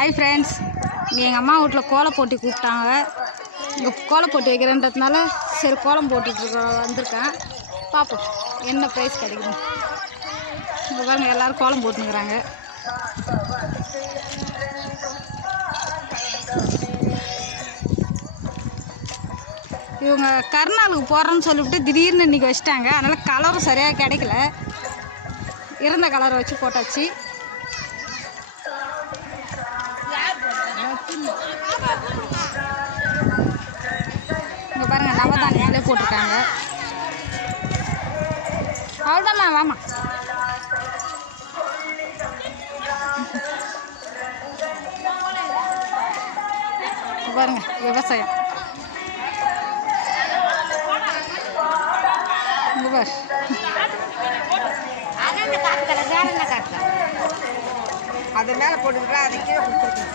Hi friends, இங்கே எங்கள் அம்மா வீட்டில் கோலம் போட்டி கூப்பிட்டாங்க. இங்கே கோலம் போட்டி வைக்கிறேன்றதுனால சரி கோலம் போட்டுட்டு வந்திருக்கேன். பார்ப்போம் என்ன ப்ரைஸ் கிடைக்குது. இங்கே பாருங்கள், எல்லோரும் கோலம் போட்டுனுக்குறாங்க. இவங்க கருநாளுக்கு போகிறோன்னு சொல்லிவிட்டு திடீர்னு இன்றைக்கி வச்சிட்டாங்க. அதனால் கலரும் சரியாக கிடைக்கல. இருந்த கலரை வச்சு போட்டாச்சு. இங்கே பாருங்கள், நவதானியங்களே போட்டிருக்காங்க. அவ்வளோதாம்மா, வாமா. பாருங்க, விவசாயம். இங்கே பாரு, அது மேலே போட்டுக்கிட்டா அது கீழே கொடுத்துருக்கு.